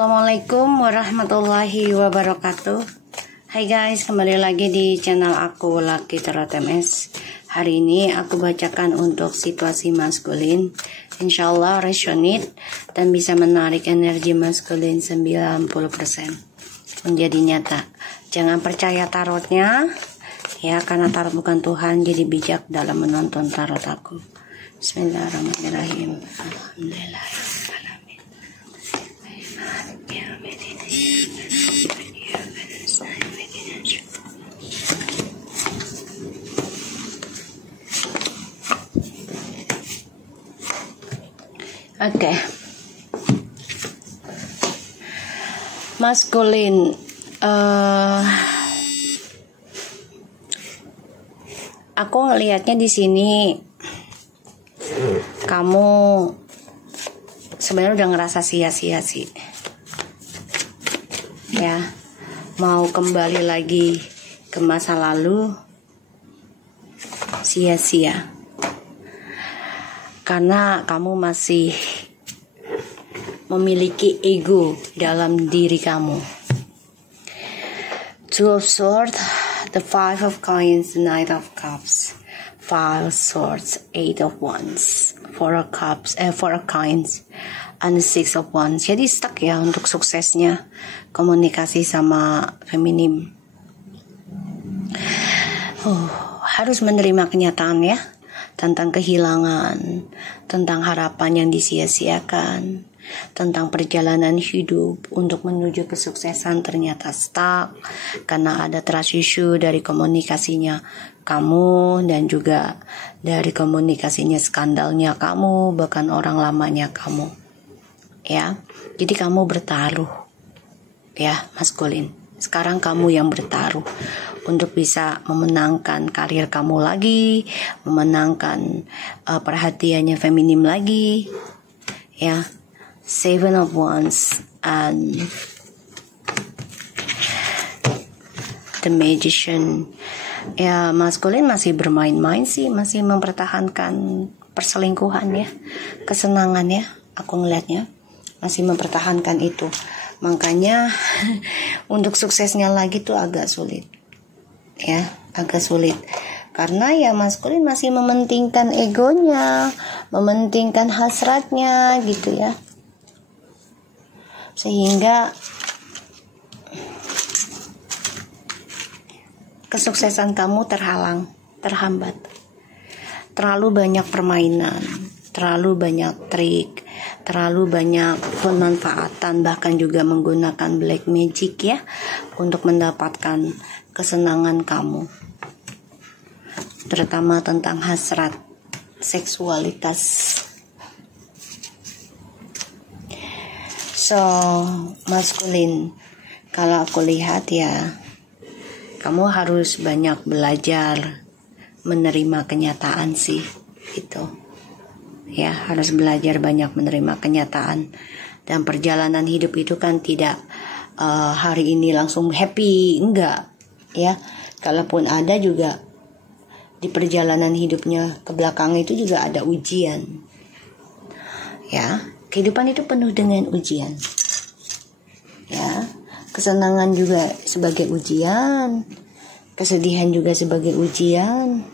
Assalamualaikum warahmatullahi wabarakatuh. Hai guys, kembali lagi di channel aku Lucky Tarot MS. Hari ini aku bacakan untuk situasi maskulin. Insyaallah resonate dan bisa menarik energi maskulin 90% menjadi nyata. Jangan percaya tarotnya ya, karena tarot bukan Tuhan. Jadi bijak dalam menonton tarot aku. Bismillahirrahmanirrahim. Alhamdulillah. Oke. Maskulin, aku ngelihatnya di sini kamu sebenarnya udah ngerasa sia-sia sih. Ya, mau kembali lagi ke masa lalu sia-sia. Karena kamu masih memiliki ego dalam diri kamu. Two of Swords, the Five of Coins, the Knight of Cups, Five of Swords, Eight of Wands, Four of Cups, Four of Coins, and Six of Wands. Jadi stuck ya untuk suksesnya komunikasi sama feminim. Harus menerima kenyataan ya, tentang kehilangan, tentang harapan yang disia-siakan, tentang perjalanan hidup untuk menuju kesuksesan ternyata stuck karena ada trust issue dari komunikasinya kamu dan juga dari komunikasinya skandalnya kamu, bahkan orang lamanya kamu. Ya, jadi kamu bertaruh ya maskulin. Sekarang kamu yang bertaruh untuk bisa memenangkan karir kamu lagi, memenangkan perhatiannya feminim lagi. Ya, Seven of Wands and the Magician. Ya, maskulin masih bermain-main sih, masih mempertahankan perselingkuhan ya, kesenangan ya. Aku ngelihatnya masih mempertahankan itu. Makanya untuk suksesnya lagi tuh agak sulit. Ya, agak sulit. Karena ya maskulin masih mementingkan egonya, mementingkan hasratnya gitu ya. Sehingga kesuksesan kamu terhambat. Terlalu banyak permainan, terlalu banyak trik, terlalu banyak pemanfaatan, bahkan juga menggunakan black magic ya untuk mendapatkan kesenangan kamu, terutama tentang hasrat seksualitas. So maskulin, kalau aku lihat ya, kamu harus banyak belajar menerima kenyataan sih itu. Ya, harus belajar banyak menerima kenyataan. Dan perjalanan hidup itu kan tidak hari ini langsung happy, enggak ya. Kalaupun ada juga di perjalanan hidupnya ke belakang itu juga ada ujian. Ya, kehidupan itu penuh dengan ujian. Ya, kesenangan juga sebagai ujian, kesedihan juga sebagai ujian.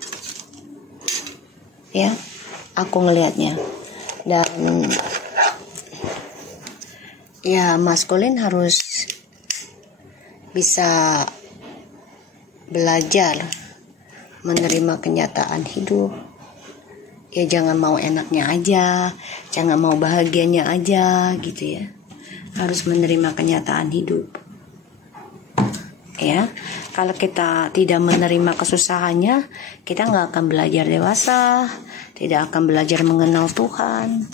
Ya, aku ngelihatnya. Dan ya maskulin harus bisa belajar menerima kenyataan hidup. Ya jangan mau enaknya aja, jangan mau bahagianya aja gitu ya. Harus menerima kenyataan hidup. Ya, kalau kita tidak menerima kesusahannya, kita nggak akan belajar dewasa, tidak akan belajar mengenal Tuhan,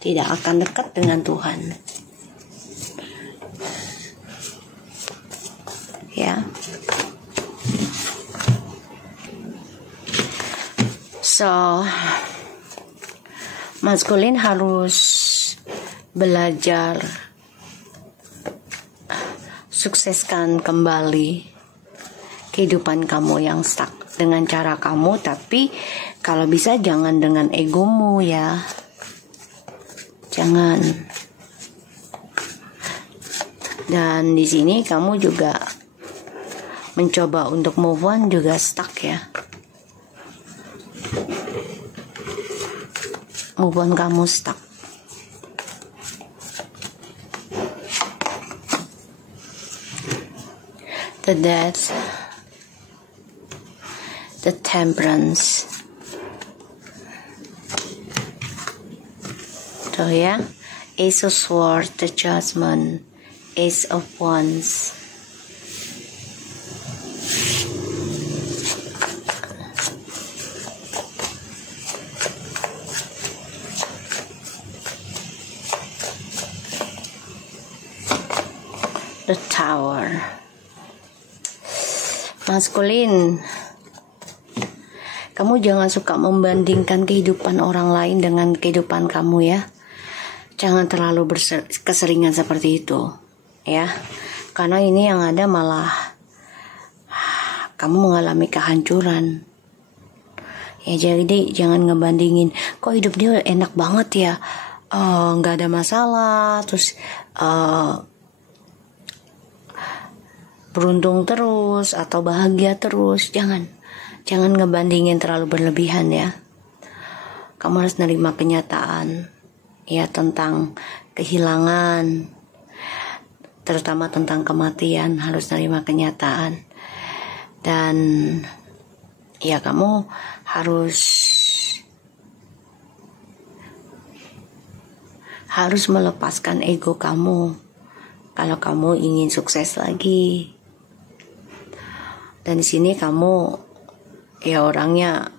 tidak akan dekat dengan Tuhan. Ya. So, maskulin harus belajar sukseskan kembali kehidupan kamu yang stuck dengan cara kamu, tapi kalau bisa jangan dengan egomu ya. Jangan. Dan di sini kamu juga mencoba untuk move on juga stuck ya. Move on kamu stuck. The Death, the Temperance. Tuh ya, Ace of Swords, the Judgment, Ace of Wands. The Tower. Maskulin, kamu jangan suka membandingkan kehidupan orang lain dengan kehidupan kamu ya. Jangan terlalu keseringan seperti itu ya, karena ini yang ada malah kamu mengalami kehancuran ya. Jadi jangan ngebandingin, kok hidup dia enak banget ya, nggak ada masalah, terus beruntung terus atau bahagia terus. Jangan ngebandingin terlalu berlebihan ya. Kamu harus nerima kenyataan ya, tentang kehilangan, terutama tentang kematian. Harus nerima kenyataan. Dan ya kamu harus melepaskan ego kamu kalau kamu ingin sukses lagi. Dan di sini kamu ya orangnya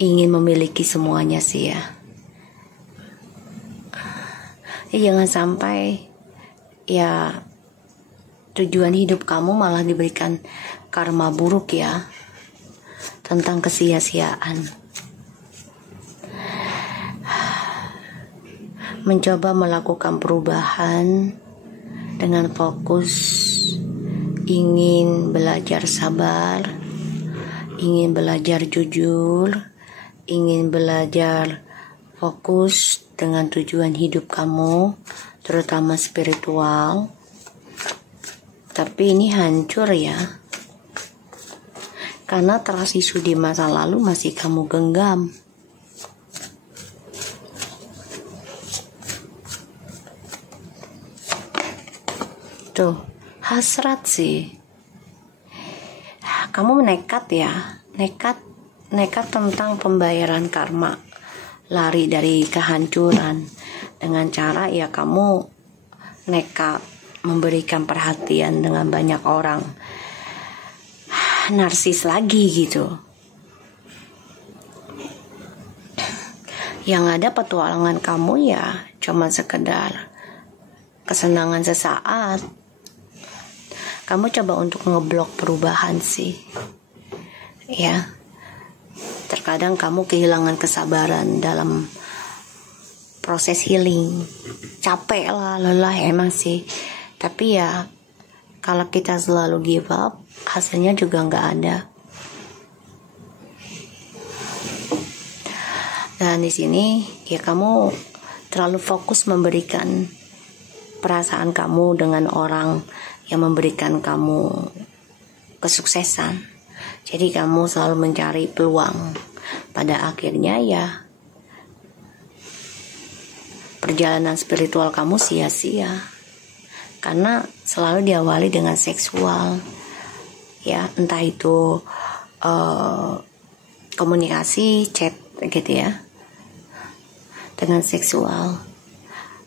ingin memiliki semuanya sih ya. Jangan sampai ya tujuan hidup kamu malah diberikan karma buruk ya, tentang kesia-siaan. Mencoba melakukan perubahan dengan fokus, ingin belajar sabar, ingin belajar jujur, ingin belajar fokus dengan tujuan hidup kamu, terutama spiritual. Tapi ini hancur ya, karena trust issue di masa lalu masih kamu genggam. Tuh, hasrat sih. Kamu nekat ya, nekat tentang pembayaran karma, lari dari kehancuran dengan cara ya kamu nekat memberikan perhatian dengan banyak orang. Narsis lagi gitu. Yang ada petualangan kamu ya cuma sekedar kesenangan sesaat. Kamu coba untuk ngeblok perubahan sih ya. Terkadang kamu kehilangan kesabaran dalam proses healing. Capek lah, lelah emang sih. Tapi ya kalau kita selalu give up, hasilnya juga nggak ada. Dan di sini ya kamu terlalu fokus memberikan perasaan kamu dengan orang yang memberikan kamu kesuksesan. Jadi kamu selalu mencari peluang. Pada akhirnya ya perjalanan spiritual kamu sia-sia, karena selalu diawali dengan seksual ya, entah itu komunikasi chat gitu ya, dengan seksual.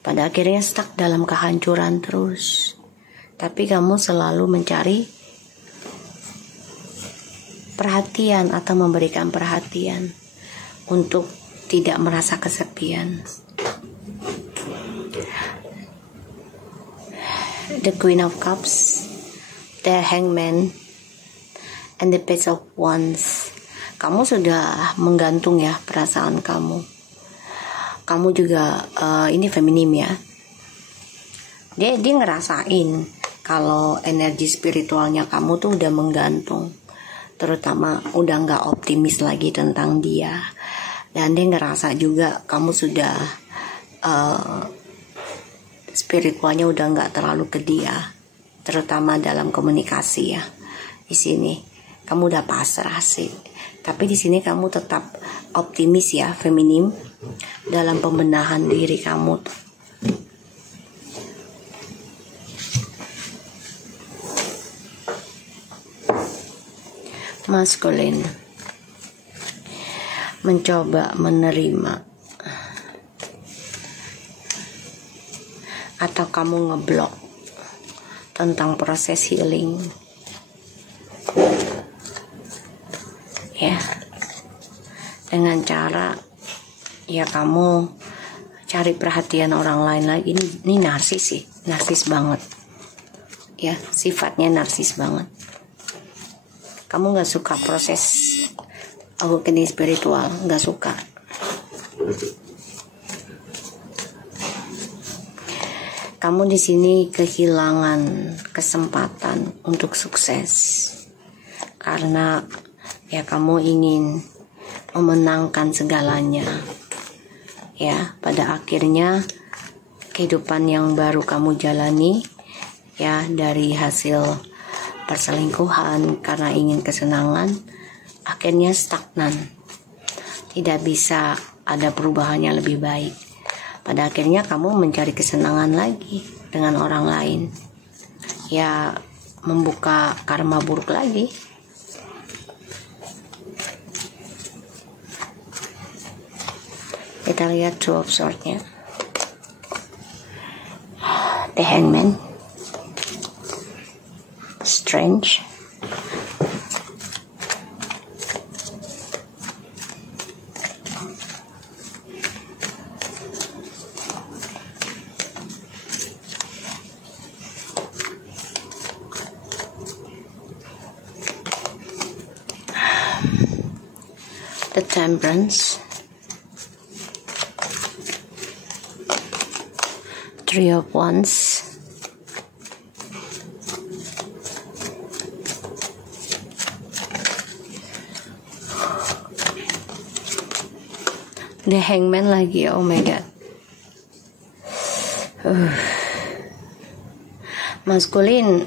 Pada akhirnya stuck dalam kehancuran terus. Tapi kamu selalu mencari perhatian atau memberikan perhatian untuk tidak merasa kesepian. The Queen of Cups, the Hangman, and the Page of Wands. Kamu sudah menggantung ya perasaan kamu. Kamu juga ini feminim ya. Dia ngerasain kalau energi spiritualnya kamu tuh udah menggantung, terutama udah nggak optimis lagi tentang dia. Dan dia ngerasa juga kamu sudah spiritualnya udah nggak terlalu ke dia, terutama dalam komunikasi ya. Di sini kamu udah pasrah sih, tapi di sini kamu tetap optimis ya, feminim, dalam pembenahan diri kamu. Maskulin, mencoba menerima, atau kamu ngeblok tentang proses healing ya, dengan cara ya kamu cari perhatian orang lain lagi. Ini narsis sih, narsis banget ya, sifatnya narsis banget. Kamu gak suka proses awakening spiritual, gak suka. Kamu di sini kehilangan kesempatan untuk sukses karena ya kamu ingin memenangkan segalanya. Ya, pada akhirnya kehidupan yang baru kamu jalani ya, dari hasil perselingkuhan karena ingin kesenangan, akhirnya stagnan, tidak bisa ada perubahan yang lebih baik. Pada akhirnya kamu mencari kesenangan lagi dengan orang lain, ya membuka karma buruk lagi. Kita lihat Two of Swords-nya, The Hangman, Strange, The Temperance, Three of Wands, The Hangman lagi. Oh my god. Maskulin,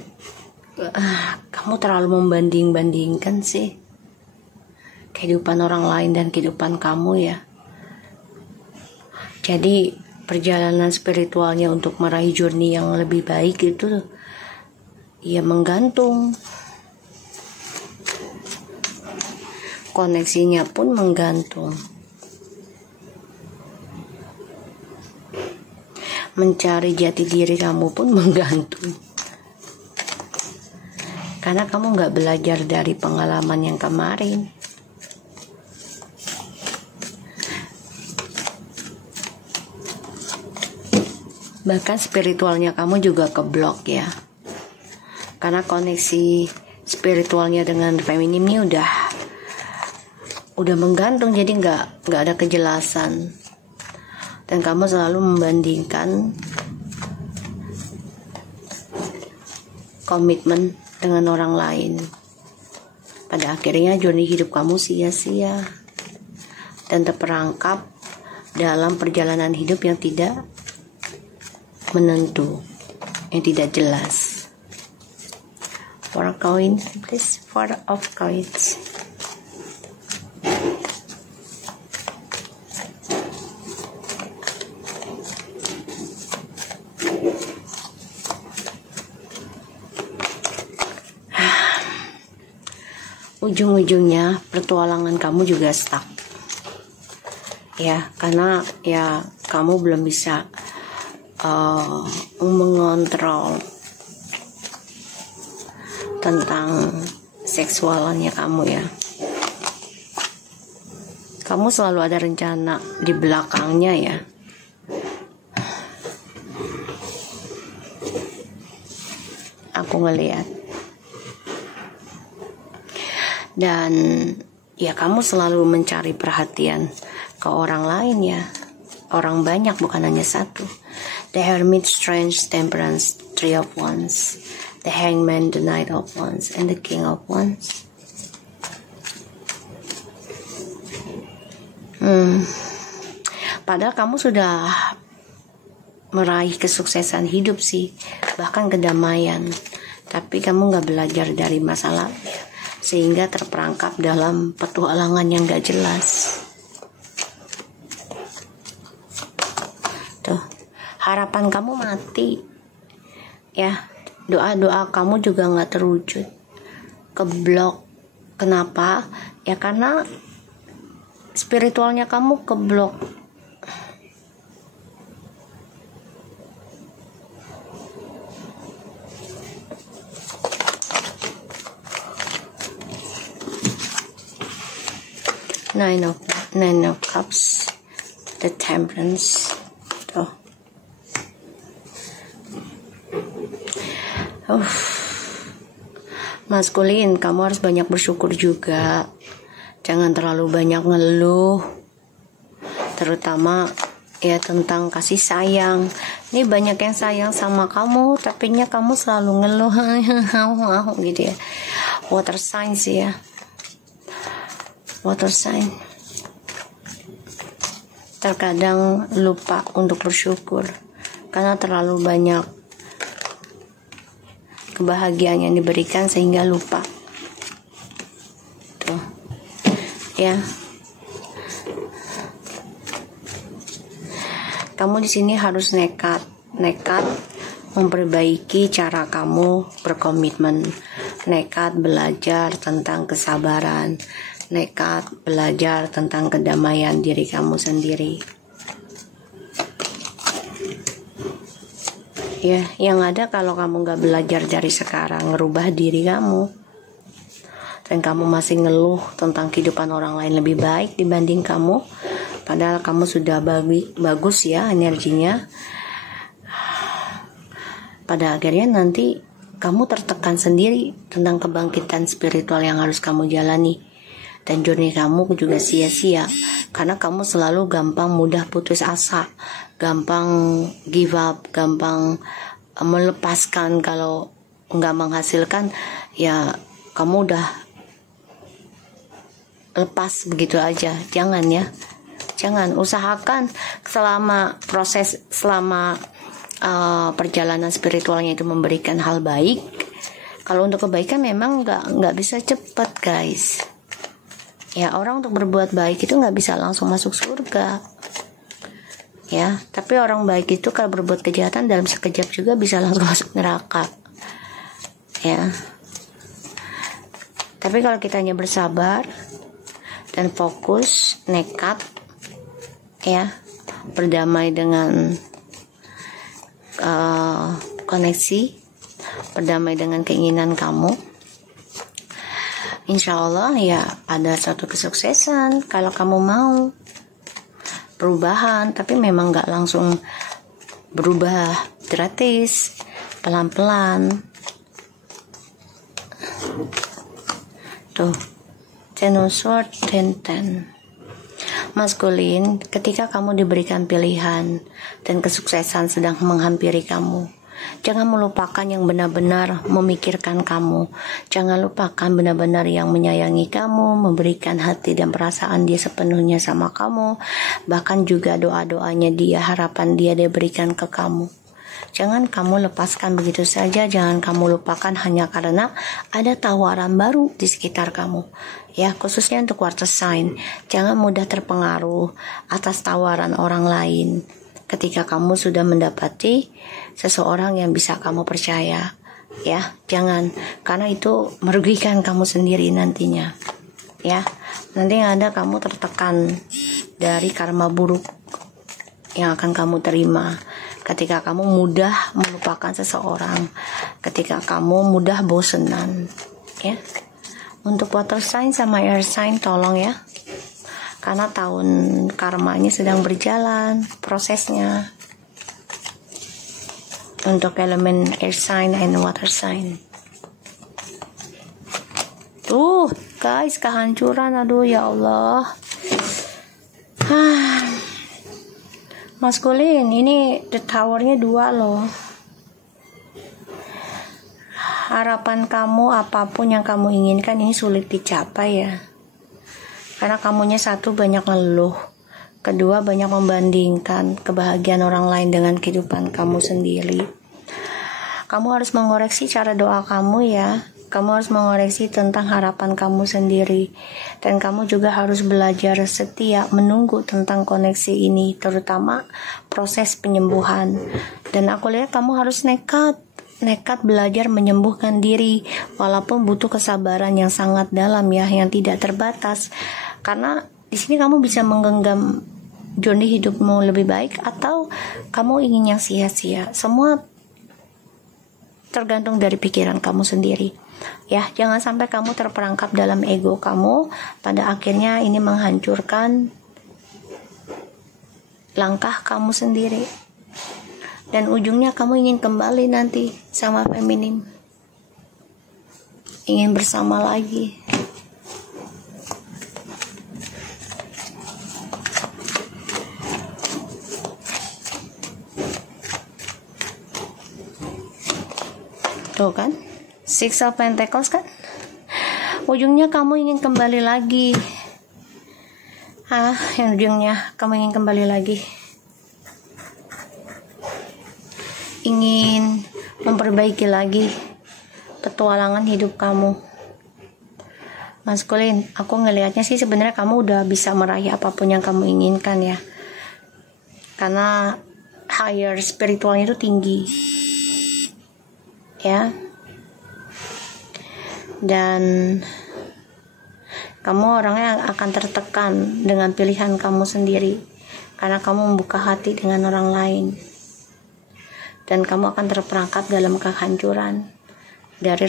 kamu terlalu membanding-bandingkan sih kehidupan orang lain dan kehidupan kamu ya. Jadi perjalanan spiritualnya untuk meraih journey yang lebih baik itu ya menggantung, koneksinya pun menggantung, mencari jati diri kamu pun menggantung, karena kamu gak belajar dari pengalaman yang kemarin. Bahkan spiritualnya kamu juga keblok ya, karena koneksi spiritualnya dengan feminim ini udah menggantung, jadi nggak ada kejelasan, dan kamu selalu membandingkan komitmen dengan orang lain. Pada akhirnya journey hidup kamu sia-sia dan terperangkap dalam perjalanan hidup yang tidak menentu, yang tidak jelas. Four coins, please. Four of coins. Ujung-ujungnya petualangan kamu juga stuck ya, karena ya kamu belum bisa mengontrol tentang seksualnya kamu ya. Kamu selalu ada rencana di belakangnya ya. Aku ngelihat. Dan ya kamu selalu mencari perhatian ke orang lain ya. Orang banyak, bukan hanya satu. The Hermit, Strength, Temperance, Three of Wands, The Hangman, the Knight of Wands, and the King of Wands. Padahal kamu sudah meraih kesuksesan hidup sih, bahkan kedamaian. Tapi kamu gak belajar dari masalah, sehingga terperangkap dalam petualangan yang gak jelas. Tuh, harapan kamu mati. Ya, doa-doa kamu juga gak terwujud. Keblok. Kenapa? Ya karena spiritualnya kamu keblok. Nine of Cups, the Temperance. Tuh. Maskulin, kamu harus banyak bersyukur juga. Jangan terlalu banyak ngeluh, terutama ya tentang kasih sayang. Ini banyak yang sayang sama kamu, tapi kamu selalu ngeluh gitu ya. Water sign sih ya. Water sign terkadang lupa untuk bersyukur karena terlalu banyak kebahagiaan yang diberikan sehingga lupa. Tuh ya, kamu di sini harus nekat memperbaiki cara kamu berkomitmen, nekat belajar tentang kesabaran, nekat belajar tentang kedamaian diri kamu sendiri. Ya, yang ada kalau kamu gak belajar dari sekarang, ngerubah diri kamu, dan kamu masih ngeluh tentang kehidupan orang lain lebih baik dibanding kamu, padahal kamu sudah bagus ya energinya, pada akhirnya nanti kamu tertekan sendiri tentang kebangkitan spiritual yang harus kamu jalani. Dan journey kamu juga sia-sia karena kamu selalu gampang mudah putus asa, gampang give up, gampang melepaskan. Kalau nggak menghasilkan ya kamu udah lepas begitu aja. Jangan ya, jangan. Usahakan selama perjalanan spiritualnya itu memberikan hal baik. Kalau untuk kebaikan memang nggak bisa cepat guys. Ya, orang untuk berbuat baik itu nggak bisa langsung masuk surga. Ya, tapi orang baik itu kalau berbuat kejahatan dalam sekejap juga bisa langsung masuk neraka. Ya. Tapi kalau kita hanya bersabar dan fokus, nekat, ya, berdamai dengan koneksi, berdamai dengan keinginan kamu, insya Allah ya ada suatu kesuksesan. Kalau kamu mau perubahan, tapi memang gak langsung berubah gratis, pelan-pelan. Tuh, Ten of Swords, Ten. Maskulin, ketika kamu diberikan pilihan dan kesuksesan sedang menghampiri kamu, jangan melupakan yang benar-benar memikirkan kamu. Jangan lupakan benar-benar yang menyayangi kamu, memberikan hati dan perasaan dia sepenuhnya sama kamu. Bahkan juga doa-doanya dia, harapan dia berikan ke kamu. Jangan kamu lepaskan begitu saja. Jangan kamu lupakan hanya karena ada tawaran baru di sekitar kamu. Ya, khususnya untuk water sign. Jangan mudah terpengaruh atas tawaran orang lain ketika kamu sudah mendapati seseorang yang bisa kamu percaya. Ya, jangan, karena itu merugikan kamu sendiri nantinya. Ya, nanti yang ada kamu tertekan dari karma buruk yang akan kamu terima ketika kamu mudah melupakan seseorang, ketika kamu mudah bosenan. Ya, untuk water sign sama air sign tolong ya, karena tahun karmanya sedang berjalan prosesnya. Untuk elemen air sign and water sign. Tuh guys, kehancuran, aduh ya Allah. Maskulin, ini the towernya 2 loh. Harapan kamu, apapun yang kamu inginkan, ini sulit dicapai ya. Karena kamunya satu banyak ngeluh, Kedua, banyak membandingkan kebahagiaan orang lain dengan kehidupan kamu sendiri. Kamu harus mengoreksi cara doa kamu ya. Kamu harus mengoreksi tentang harapan kamu sendiri. Dan kamu juga harus belajar setia menunggu tentang koneksi ini, terutama proses penyembuhan. Dan aku lihat kamu harus nekat belajar menyembuhkan diri, walaupun butuh kesabaran yang sangat dalam ya, yang tidak terbatas. Karena di sini kamu bisa menggenggam journey hidupmu lebih baik, atau kamu ingin yang sia-sia. Semua tergantung dari pikiran kamu sendiri. Ya, jangan sampai kamu terperangkap dalam ego kamu. Pada akhirnya ini menghancurkan langkah kamu sendiri. Dan ujungnya kamu ingin kembali nanti sama feminim. Ingin bersama lagi. Tuh kan, Six of Pentacles kan, ujungnya kamu ingin kembali lagi. Yang ujungnya kamu ingin kembali lagi, ingin memperbaiki lagi petualangan hidup kamu. Maskulin, aku ngelihatnya sih sebenarnya kamu udah bisa meraih apapun yang kamu inginkan ya, karena higher spiritualnya itu tinggi ya. Dan kamu orangnya akan tertekan dengan pilihan kamu sendiri, karena kamu membuka hati dengan orang lain, dan kamu akan terperangkap dalam kehancuran dari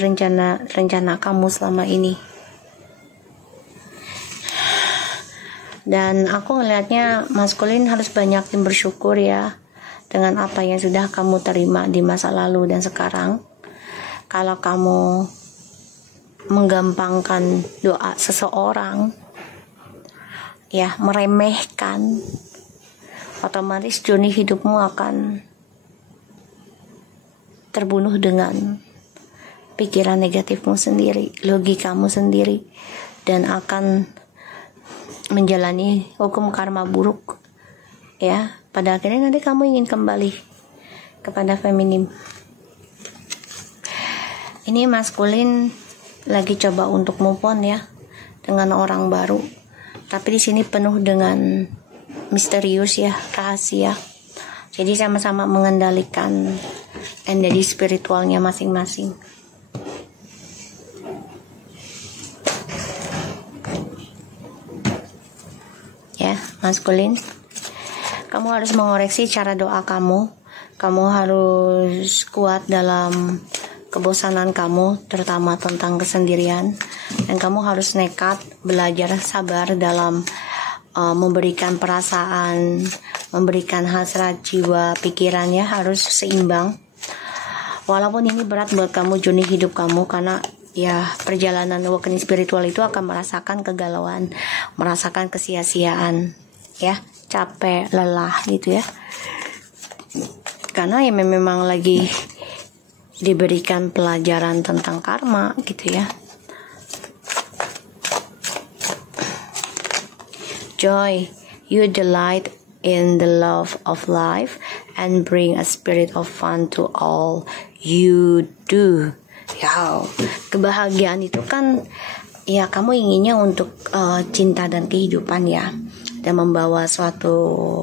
rencana kamu selama ini. Dan aku ngelihatnya maskulin harus banyak yang bersyukur ya dengan apa yang sudah kamu terima di masa lalu dan sekarang. Kalau kamu menggampangkan doa seseorang, ya, meremehkan, otomatis journey hidupmu akan terbunuh dengan pikiran negatifmu sendiri, logikamu sendiri, dan akan menjalani hukum karma buruk. Ya, pada akhirnya nanti kamu ingin kembali kepada feminim. Ini maskulin lagi coba untuk move on ya dengan orang baru, tapi di sini penuh dengan misterius ya, rahasia. Jadi sama-sama mengendalikan energi spiritualnya masing-masing. Ya, maskulin, kamu harus mengoreksi cara doa kamu. Kamu harus kuat dalam kebosanan kamu, terutama tentang kesendirian, dan kamu harus nekat belajar sabar dalam memberikan perasaan, memberikan hasrat jiwa, pikirannya harus seimbang. Walaupun ini berat buat kamu journey hidup kamu, karena ya perjalanan awakening spiritual itu akan merasakan kegalauan, merasakan kesia-siaan, ya, capek, lelah gitu ya. Karena ya memang lagi diberikan pelajaran tentang karma gitu ya. Joy, you delight in the love of life and bring a spirit of fun to all you do. Ya, kebahagiaan itu kan ya kamu inginnya untuk cinta dan kehidupan ya, dan membawa suatu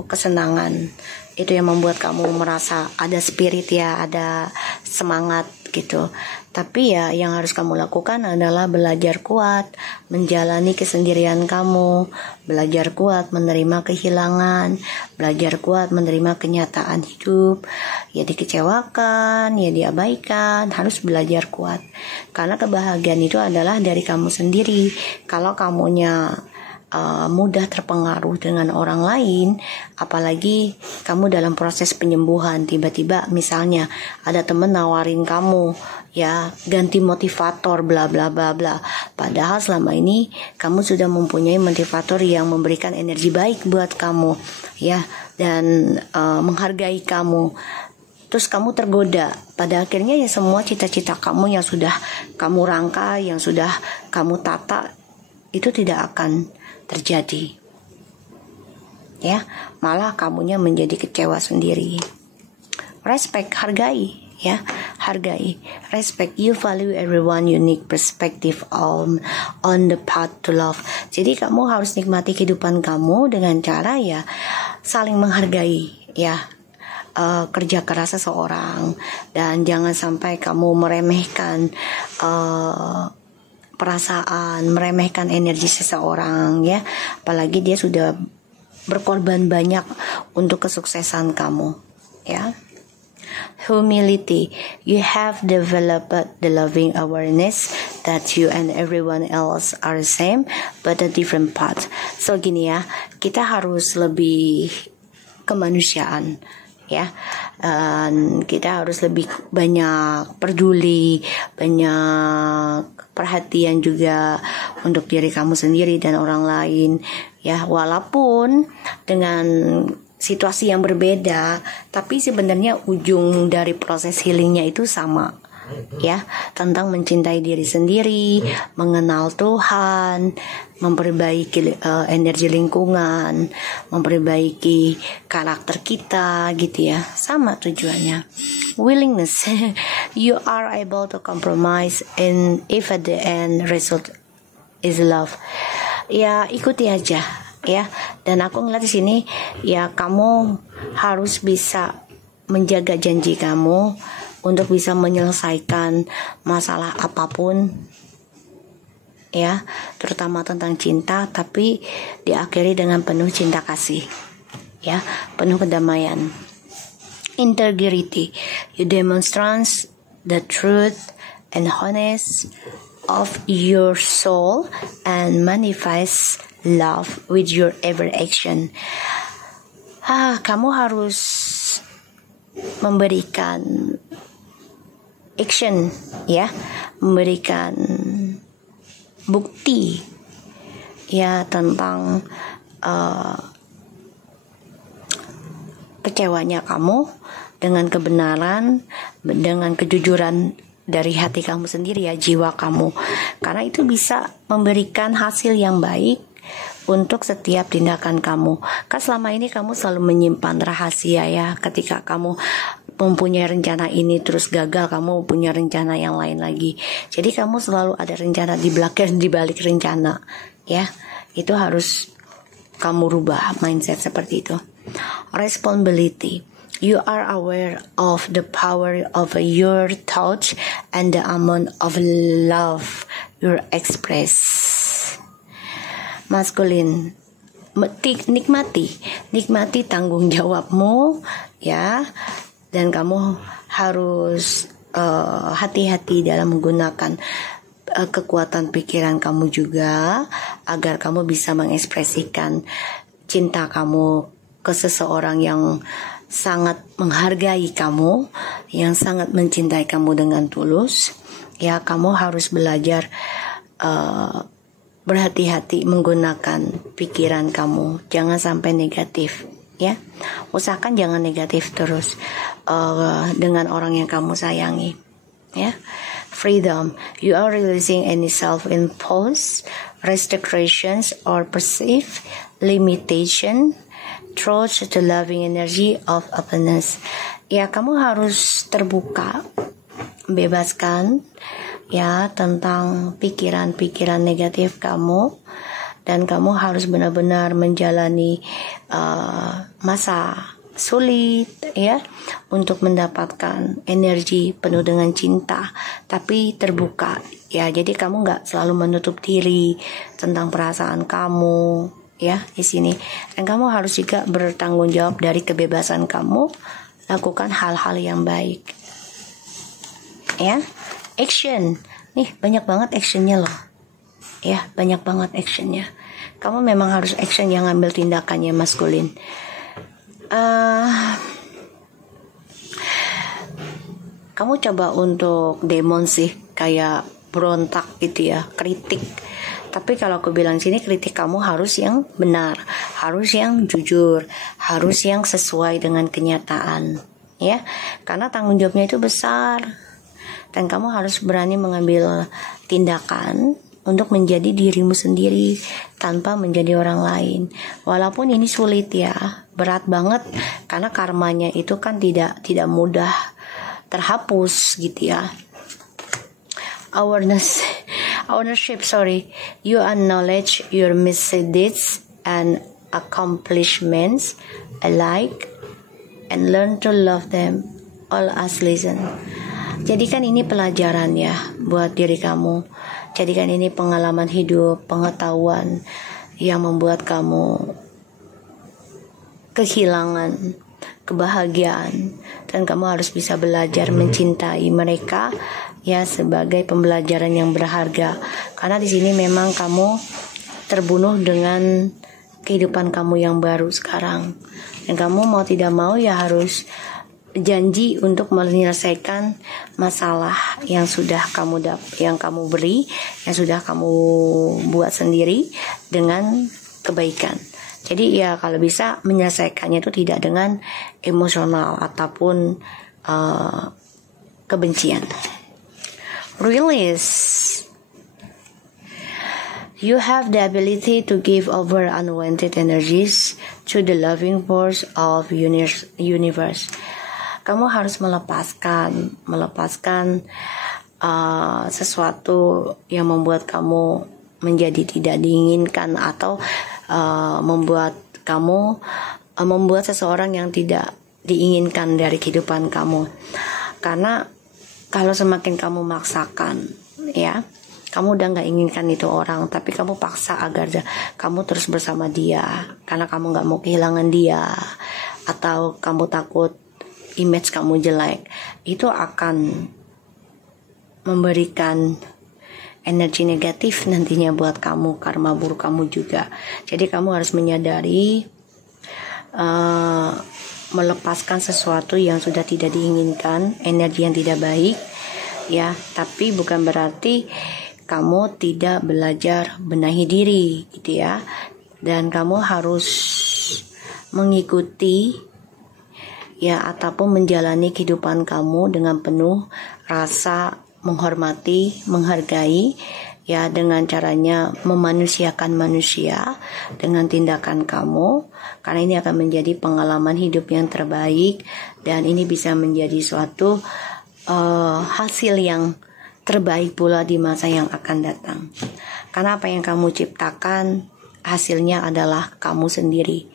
kesenangan. Itu yang membuat kamu merasa ada spirit ya, ada semangat gitu. Tapi ya yang harus kamu lakukan adalah belajar kuat menjalani kesendirian kamu, belajar kuat menerima kehilangan, belajar kuat menerima kenyataan hidup. Ya dikecewakan, ya diabaikan, harus belajar kuat. Karena kebahagiaan itu adalah dari kamu sendiri. Kalau kamunya mudah terpengaruh dengan orang lain, apalagi kamu dalam proses penyembuhan, tiba-tiba misalnya ada temen nawarin kamu ya ganti motivator bla bla bla bla, padahal selama ini kamu sudah mempunyai motivator yang memberikan energi baik buat kamu ya, dan menghargai kamu. Terus kamu tergoda, pada akhirnya ya semua cita-cita kamu yang sudah kamu rangkai, yang sudah kamu tata, itu tidak akan terjadi. ya, malah kamunya menjadi kecewa sendiri. Respect, hargai, ya, hargai, respect. You value everyone unique perspective on the path to love. Jadi kamu harus nikmati kehidupan kamu dengan cara ya saling menghargai, ya, kerja keras seseorang, dan jangan sampai kamu meremehkan perasaan, meremehkan energi seseorang, ya, apalagi dia sudah berkorban banyak untuk kesuksesan kamu, ya. Humility, you have developed the loving awareness that you and everyone else are the same but a different path. So gini ya, kita harus lebih kemanusiaan, ya, dan kita harus lebih banyak peduli, banyak perhatian juga untuk diri kamu sendiri dan orang lain, ya, walaupun dengan situasi yang berbeda, tapi sebenarnya ujung dari proses healingnya itu sama, ya, tentang mencintai diri sendiri, mengenal Tuhan, memperbaiki energi lingkungan, memperbaiki karakter kita, gitu ya, sama tujuannya. Willingness, you are able to compromise and if at the end result is love, ya, ikuti aja, ya. Dan aku ngeliat di sini, ya, kamu harus bisa menjaga janji kamu untuk bisa menyelesaikan masalah apapun, ya, terutama tentang cinta, tapi diakhiri dengan penuh cinta kasih, ya, penuh kedamaian. Integrity, you demonstrate the truth and honest of your soul and manifest love with your every action. Kamu harus memberikan action, ya, memberikan bukti, ya, tentang kecewanya kamu dengan kebenaran, dengan kejujuran dari hati kamu sendiri, ya, jiwa kamu, karena itu bisa memberikan hasil yang baik untuk setiap tindakan kamu. Kan selama ini kamu selalu menyimpan rahasia, ya, ketika kamu mempunyai rencana ini terus gagal, kamu punya rencana yang lain lagi. Jadi kamu selalu ada rencana di belakang, di balik rencana, ya. Itu harus kamu rubah mindset seperti itu. Responsibility, you are aware of the power of your thoughts and the amount of love you express. Maskulin, nikmati tanggung jawabmu, ya, dan kamu harus hati-hati dalam menggunakan kekuatan pikiran kamu juga, agar kamu bisa mengekspresikan cinta kamu ke seseorang yang sangat menghargai kamu, yang sangat mencintai kamu dengan tulus, ya. Kamu harus belajar berhati-hati menggunakan pikiran kamu, jangan sampai negatif, ya. Usahakan jangan negatif terus dengan orang yang kamu sayangi, ya. Freedom, you are releasing any self-imposed restrictions or perceived limitation through the loving energy of openness. Ya, kamu harus terbuka, bebaskan, ya, tentang pikiran-pikiran negatif kamu, dan kamu harus benar-benar menjalani masa sulit, ya, untuk mendapatkan energi penuh dengan cinta, tapi terbuka, ya. Jadi kamu nggak selalu menutup diri tentang perasaan kamu, ya, di sini. Dan kamu harus juga bertanggung jawab dari kebebasan kamu, lakukan hal-hal yang baik, ya. Action, nih banyak banget actionnya loh, ya, banyak banget actionnya. Kamu memang harus action, yang ngambil tindakannya, maskulin. Kamu coba untuk demon sih, kayak berontak gitu, ya, kritik. Tapi kalau aku bilang sini, kritik kamu harus yang benar, harus yang jujur, harus yang sesuai dengan kenyataan, ya, karena tanggung jawabnya itu besar. Dan kamu harus berani mengambil tindakan, untuk menjadi dirimu sendiri tanpa menjadi orang lain. Walaupun ini sulit ya, berat banget karena karmanya itu kan tidak mudah terhapus gitu ya. Ownership, you acknowledge your misdeeds and accomplishments alike and learn to love them all as lesson. Jadikan ini pelajaran ya buat diri kamu. Jadikan ini pengalaman hidup, pengetahuan yang membuat kamu kehilangan kebahagiaan, dan kamu harus bisa belajar mencintai mereka ya sebagai pembelajaran yang berharga. Karena di sini memang kamu terbunuh dengan kehidupan kamu yang baru sekarang, dan kamu mau tidak mau ya harus janji untuk menyelesaikan masalah yang sudah kamu beri, yang sudah kamu buat sendiri dengan kebaikan. Jadi ya kalau bisa menyelesaikannya itu tidak dengan emosional ataupun kebencian. Release. You have the ability to give over unwanted energies to the loving force of universe. Kamu harus melepaskan sesuatu yang membuat kamu menjadi tidak diinginkan, atau membuat seseorang yang tidak diinginkan dari kehidupan kamu. Karena kalau semakin kamu maksakan ya, kamu udah gak inginkan itu orang, tapi kamu paksa agar kamu terus bersama dia karena kamu gak mau kehilangan dia, atau kamu takut image kamu jelek, itu akan memberikan energi negatif nantinya buat kamu, karma buruk kamu juga. Jadi kamu harus menyadari melepaskan sesuatu yang sudah tidak diinginkan, energi yang tidak baik ya, tapi bukan berarti kamu tidak belajar benahi diri gitu ya. Dan kamu harus mengikuti ya ataupun menjalani kehidupan kamu dengan penuh rasa menghormati, menghargai ya, dengan caranya memanusiakan manusia dengan tindakan kamu, karena ini akan menjadi pengalaman hidup yang terbaik, dan ini bisa menjadi suatu hasil yang terbaik pula di masa yang akan datang. Karena apa yang kamu ciptakan hasilnya adalah kamu sendiri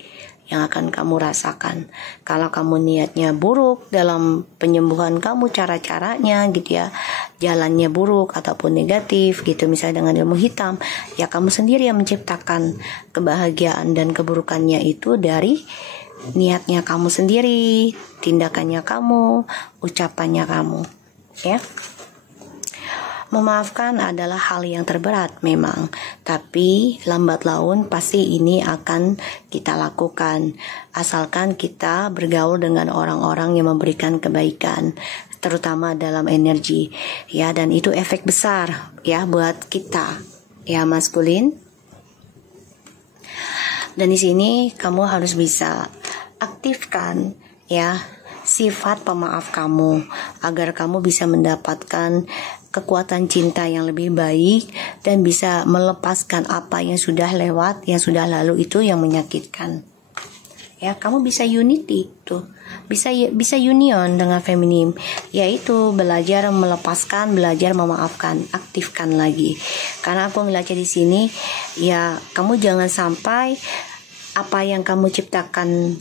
yang akan kamu rasakan. Kalau kamu niatnya buruk dalam penyembuhan kamu, cara-caranya gitu ya, jalannya buruk ataupun negatif gitu, misalnya dengan ilmu hitam, ya kamu sendiri yang menciptakan kebahagiaan dan keburukannya itu dari niatnya kamu sendiri, tindakannya kamu, ucapannya kamu ya. Memaafkan adalah hal yang terberat memang, tapi lambat laun pasti ini akan kita lakukan, asalkan kita bergaul dengan orang-orang yang memberikan kebaikan, terutama dalam energi ya, dan itu efek besar ya buat kita ya maskulin. Dan di sini kamu harus bisa aktifkan ya sifat pemaaf kamu agar kamu bisa mendapatkan kekuatan cinta yang lebih baik dan bisa melepaskan apa yang sudah lewat, yang sudah lalu itu yang menyakitkan. Ya, kamu bisa unity tuh. Bisa union dengan feminim, yaitu belajar melepaskan, belajar memaafkan, aktifkan lagi. Karena aku ngeliatnya di sini, ya kamu jangan sampai apa yang kamu ciptakan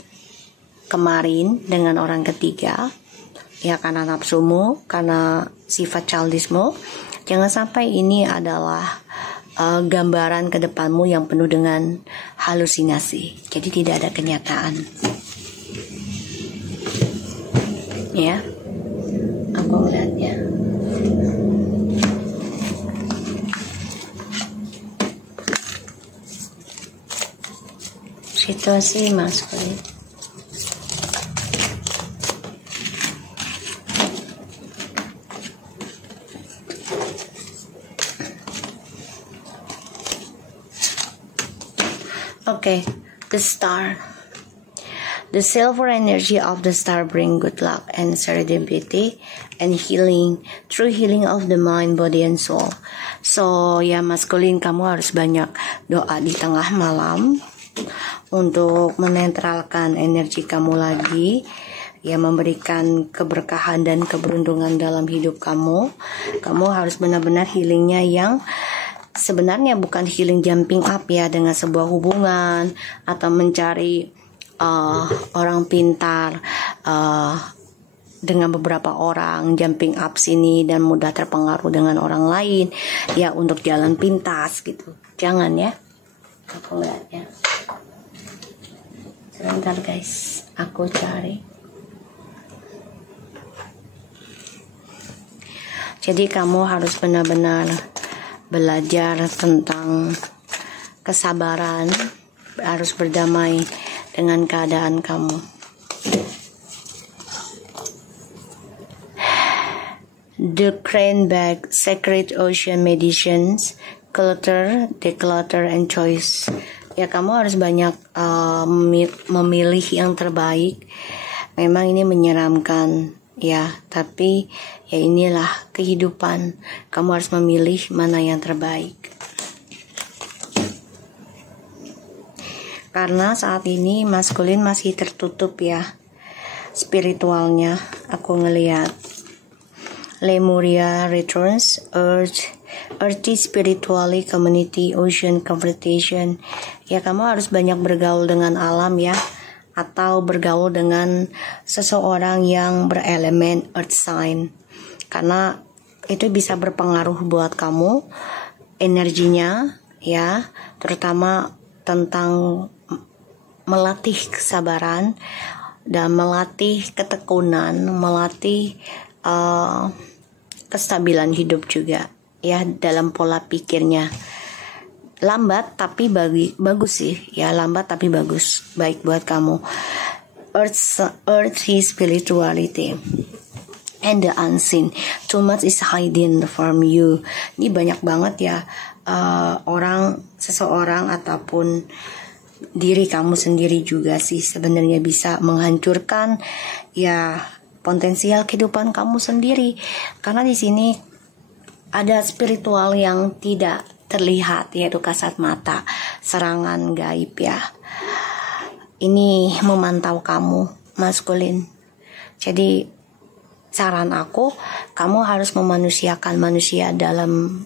kemarin dengan orang ketiga, ya karena nafsumu, karena sifat childismu, jangan sampai ini adalah gambaran ke depanmu yang penuh dengan halusinasi. Jadi tidak ada kenyataan. Ya, aku melihatnya. Situasi maskulin. Okay, the star. The silver energy of the star bring good luck and serendipity and healing, true healing of the mind, body, and soul. So ya maskulin, kamu harus banyak doa di tengah malam untuk menetralkan energi kamu lagi, ya, memberikan keberkahan dan keberuntungan dalam hidup kamu. Kamu harus benar-benar healingnya yang sebenarnya bukan healing jumping up ya dengan sebuah hubungan atau mencari orang pintar dengan beberapa orang, jumping up sini dan mudah terpengaruh dengan orang lain ya untuk jalan pintas gitu. Jangan ya. Aku lihat ya. Sebentar guys, aku cari. Jadi kamu harus benar-benar belajar tentang kesabaran, harus berdamai dengan keadaan kamu. The Cranberg Sacred Ocean Medicines, Clutter, Declutter, and Choice. Ya, kamu harus banyak memilih yang terbaik. Memang ini menyeramkan ya, tapi ya inilah kehidupan. Kamu harus memilih mana yang terbaik. Karena saat ini maskulin masih tertutup ya spiritualnya. Aku ngelihat Lemuria returns, earthy spiritually community, ocean conversation. Ya, kamu harus banyak bergaul dengan alam ya, atau bergaul dengan seseorang yang berelemen earth sign, karena itu bisa berpengaruh buat kamu energinya ya, terutama tentang melatih kesabaran dan melatih ketekunan, melatih kestabilan hidup juga ya dalam pola pikirnya. Lambat tapi bagus sih ya, lambat tapi bagus, baik buat kamu. Earthly spirituality and the unseen, too much is hidden from you. Ini banyak banget ya seseorang ataupun diri kamu sendiri juga sih sebenarnya bisa menghancurkan ya potensial kehidupan kamu sendiri, karena di sini ada spiritual yang tidak terlihat, yaitu kasat mata, serangan gaib ya. Ini memantau kamu maskulin. Jadi saran aku, kamu harus memanusiakan manusia dalam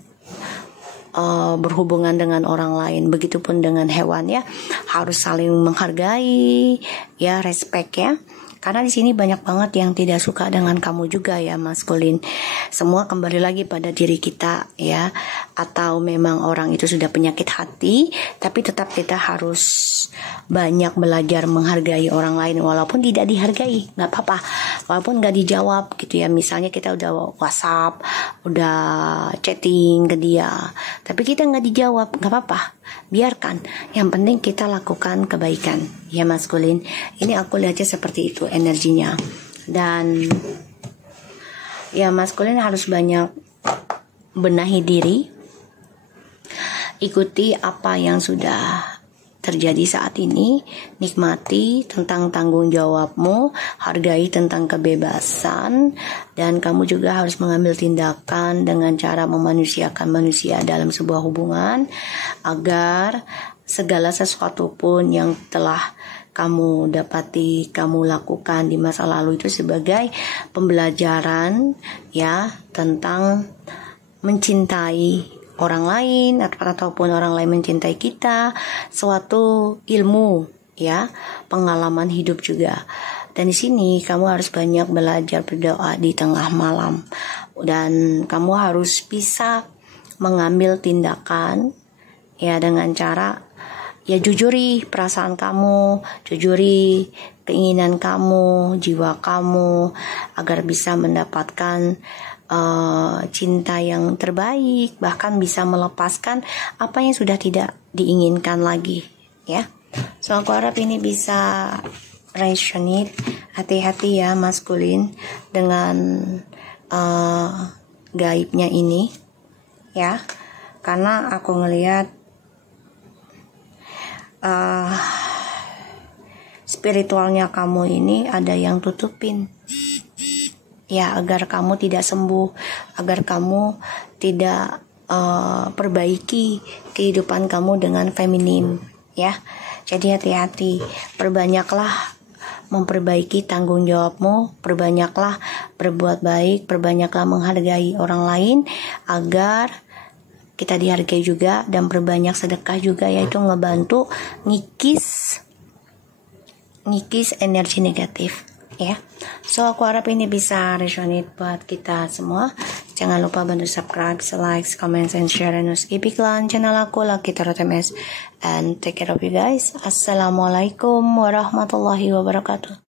berhubungan dengan orang lain. Begitupun dengan hewan ya, harus saling menghargai ya, respect ya. Karena di sini banyak banget yang tidak suka dengan kamu juga ya maskulin. Semua kembali lagi pada diri kita ya. Atau memang orang itu sudah penyakit hati, tapi tetap kita harus banyak belajar menghargai orang lain walaupun tidak dihargai, nggak apa-apa. Walaupun nggak dijawab gitu ya. Misalnya kita udah WhatsApp, udah chatting ke dia, tapi kita nggak dijawab, nggak apa-apa. Biarkan. Yang penting kita lakukan kebaikan ya maskulin. Ini aku lihatnya seperti itu energinya. Dan ya maskulin harus banyak benahi diri, ikuti apa yang sudah terjadi saat ini, nikmati tentang tanggung jawabmu, hargai tentang kebebasan, dan kamu juga harus mengambil tindakan dengan cara memanusiakan manusia dalam sebuah hubungan agar segala sesuatu pun yang telah kamu dapati, kamu lakukan di masa lalu itu sebagai pembelajaran ya tentang mencintai orang lain ataupun orang lain mencintai kita, suatu ilmu ya, pengalaman hidup juga. Dan di sini kamu harus banyak belajar berdoa di tengah malam, dan kamu harus bisa mengambil tindakan ya dengan cara ya jujuri perasaan kamu, jujuri keinginan kamu, jiwa kamu, agar bisa mendapatkan cinta yang terbaik, bahkan bisa melepaskan apa yang sudah tidak diinginkan lagi ya. So aku harap ini bisa resonate. Hati-hati ya maskulin dengan gaibnya ini ya, karena aku ngelihat spiritualnya kamu ini ada yang tutupin. Ya, agar kamu tidak sembuh, agar kamu tidak perbaiki kehidupan kamu dengan feminim, ya. Jadi hati-hati, perbanyaklah memperbaiki tanggung jawabmu, perbanyaklah berbuat baik, perbanyaklah menghargai orang lain agar kita dihargai juga, dan perbanyak sedekah juga, yaitu ngebantu ngikis energi negatif, ya. So aku harap ini bisa resonate buat kita semua. Jangan lupa bantu subscribe, like, comment, and share, dan skip iklan channel aku Lucky Tarot MS. And take care of you guys. Assalamualaikum warahmatullahi wabarakatuh.